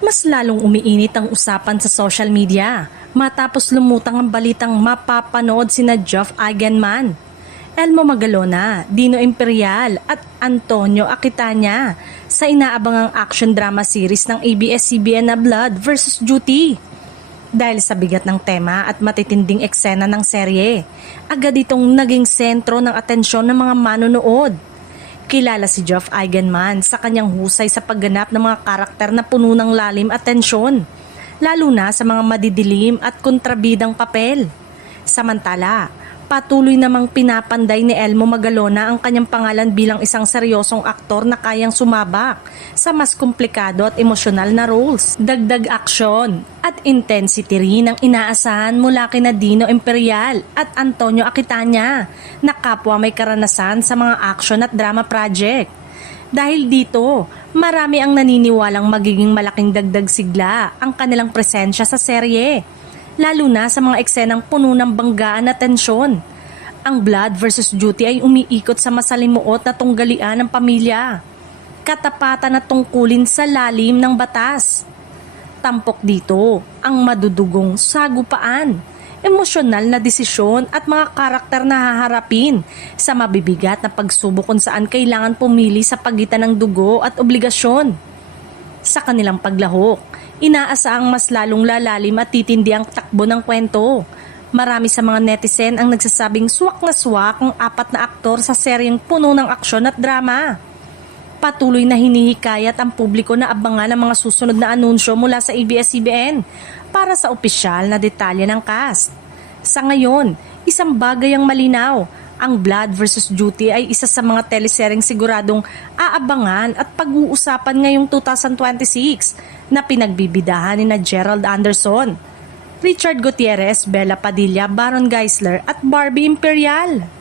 Mas lalong umiinit ang usapan sa social media matapos lumutang ang balitang mapapanood sina Geoff Eigenman, Elmo Magalona, Dino Imperial at Antonio Aquitania sa inaabangang action drama series ng ABS-CBN na Blood vs. Duty. Dahil sa bigat ng tema at matitinding eksena ng serye, agad itong naging sentro ng atensyon ng mga manonood. Kilala si Geoff Eigenman sa kanyang husay sa pagganap ng mga karakter na puno ng lalim at tensyon, lalo na sa mga madidilim at kontrabidang papel. Samantala, patuloy namang pinapanday ni Elmo Magalona ang kanyang pangalan bilang isang seryosong aktor na kayang sumabak sa mas komplikado at emosyonal na roles. Dagdag aksyon at intensity rin ang inaasahan mula kina Dino Imperial at Antonio Aquitania na kapwa may karanasan sa mga action at drama project. Dahil dito, marami ang naniniwalang magiging malaking dagdag sigla ang kanilang presensya sa serye, lalo na sa mga eksenang puno ng banggaan at tensyon. Ang Blood vs. Duty ay umiikot sa masalimuot na tunggalian ng pamilya, katapatan at tungkulin sa lalim ng batas. Tampok dito ang madudugong sagupaan, emosyonal na desisyon at mga karakter na haharapin sa mabibigat na pagsubok kung saan kailangan pumili sa pagitan ng dugo at obligasyon. Sa kanilang paglahok, inaasahang mas lalong lalalim at titindi ang takbo ng kwento. Marami sa mga netizen ang nagsasabing swak na swak ang apat na aktor sa seryeng puno ng aksyon at drama. Patuloy na hinihikayat ang publiko na abangan ang mga susunod na anunsyo mula sa ABS-CBN para sa opisyal na detalye ng cast. Sa ngayon, isang bagay ang malinaw. Ang Blood vs. Duty ay isa sa mga teleseryeng siguradong aabangan at pag-uusapan ngayong 2026 na pinagbibidahan ni na Gerald Anderson, Richard Gutierrez, Bella Padilla, Baron Geisler at Barbie Imperial.